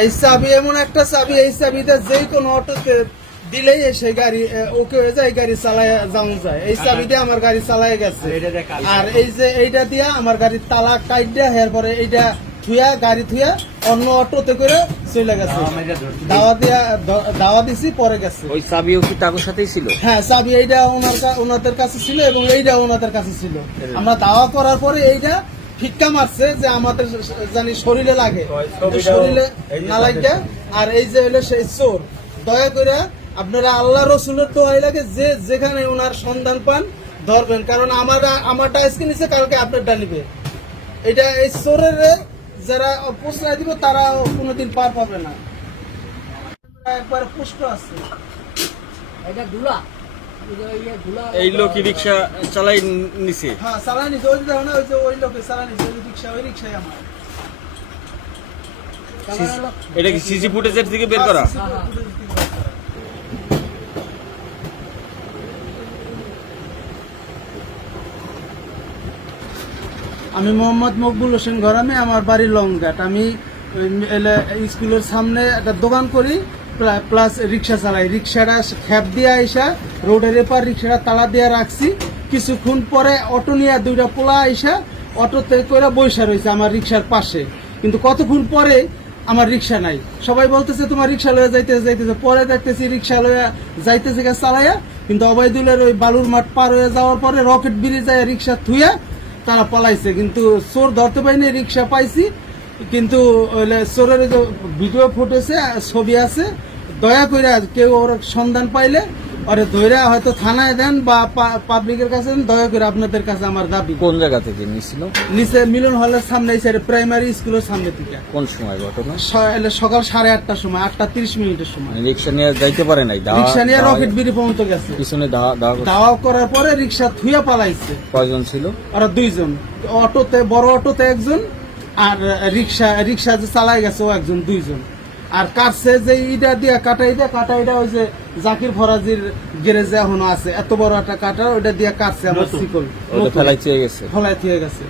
এই চাবি এমন একটা চাবি এই চাবিতে যে কোনো অটোতে দিলেই সেই গাড়ি ওকে হয়ে যায় গাড়ি চালায় যাওয়া যায়। এই চাবি দিয়ে আমার গাড়ি চালায় গেছে। আর এই যে এইটা দিয়া আমার গাড়ির তালা কাইট দিয়া এরপরে এইটা থুয়া গাড়ি থুয়া অন্য অটোতে করে চলে গেছে। দাওয়া দিয়া দাওয়া দিছি পরে গেছে। ওই চাবিও কি তাদের সাথেই ছিল? হ্যাঁ চাবি এইটা ওনার ওনাদের কাছে ছিল এবং এইটা ওনাদের কাছে ছিল। আমরা দাওয়া করার পরে এইটা ফিক্কা মারছে যে আমাদের জানি শরীরে লাগে। শরীরে না লাগে আর এই যে হলো সেই চোর। দয়া করে আপনারা আল্লাহ রসুলের দোয়াই লাগে যে যেখানে ওনার সন্ধান পান ধরবেন। কারণ আমার আমারটা আজকে নিচে কালকে আপনারটা নিবে। এটা এই চোরের যারা পোষায় দিব তারা কোনোদিন পার পাবে না। একবার পুষ্ট আছে। এই লোক রিক্সা চালাই নিছে। হ্যাঁ চালানি ওই দেখো না ওই যে ওই লোকে চালানি ওই রিক্সা ওই রিক্সাই আমার। এটা কি সিসি ফুটেজের থেকে বের করা? আমি মোহাম্মদ মকবুল হোসেন ঘরামি আমার বাড়ি লংঘাট। আমি স্কুলের সামনে একটা দোকান করি। প্লাস রিক্সা চালাই। রিক্সাটা খ্যাপ দিয়ে আইসা রোডের এপার রিক্সাটা তালা দিয়ে রাখছি। কিছুক্ষণ পরে অটো নিয়ে দুইটা পোলা আইসা অটোতে করে বৈশা রয়েছে আমার রিক্সার পাশে। কিন্তু কতক্ষণ পরে আমার রিক্সা নাই। সবাই বলতেছে, তোমার রিক্সা লয়ে যাইতেছে যাইতেছে। পরে দেখতেছি রিক্সা লয়ে যাইতেছে গা চালাইয়া কিন্তু অবৈদুলের ওই বালুর মাঠ পার হয়ে যাওয়ার পরে রকেট ব্রিজ যায় রিক্সা থুয়া তারা পলাইছে। কিন্তু চোর ধরতে পারিনি রিক্সা পাইছি। কিন্তু চোরের যে ভিডিও ফুটেছে ছবি আছে দয়া করে কেউ ওর সন্ধান পাইলে ওরে ধৈরা হয়তো থানায় দেন বা পাবলিকের কাছে দেন দয়া করে আপনাদের কাছে আমার দাবি। কোন জায়গা থেকে নিছিল নিচে মিলন হলের সামনে সাইডে প্রাইমারি স্কুলের সামনে থেকে। কোন সময় ঘটনা? সকাল সাড়ে আটটার সময় আটটা তিরিশ মিনিটের সময়। মানে রিক্সা নিয়ে যাইতে পারে নাই রিক্সা নিয়ে রকেট বিড়ি পর্যন্ত গেছে। পিছনে দাওয়া করার পরে রিক্সা থুয়া পালাইছে। কয়জন ছিল? আর দুইজন। অটোতে বড় অটোতে একজন আর রিক্সা রিক্সা যে চালাই গেছে ও একজন দুইজন। আর কাটছে যে ইটা দিয়ে কাটা ইটা কাটা ইটা ওই যে জাকির ফরাজির গ্যারেজে এখনও আছে। এত বড় একটা কাটা ওইটা দিয়ে কাটছে আমার শিকল। ফলাই ফেলাই গেছে। ফলাই থিয়ে গেছে।